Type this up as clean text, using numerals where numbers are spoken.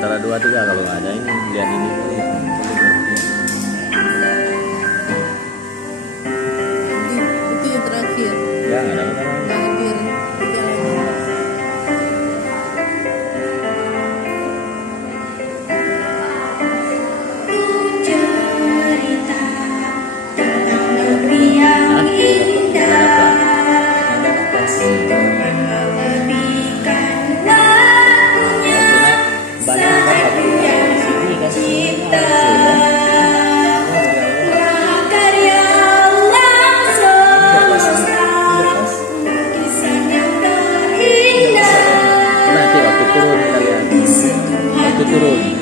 antara 2-3 kalau nggak ada ini lihat ini dulu. Itu yang terakhir. Ya nggak ada apa-apa. Terakhir. Cerita tentang negeri yang indah, mengabadikan waktunya saat yang cipta. Karya alam semesta, lukisan yang terindah Nanti waktu turun kalian. di sebuah Waktu turun.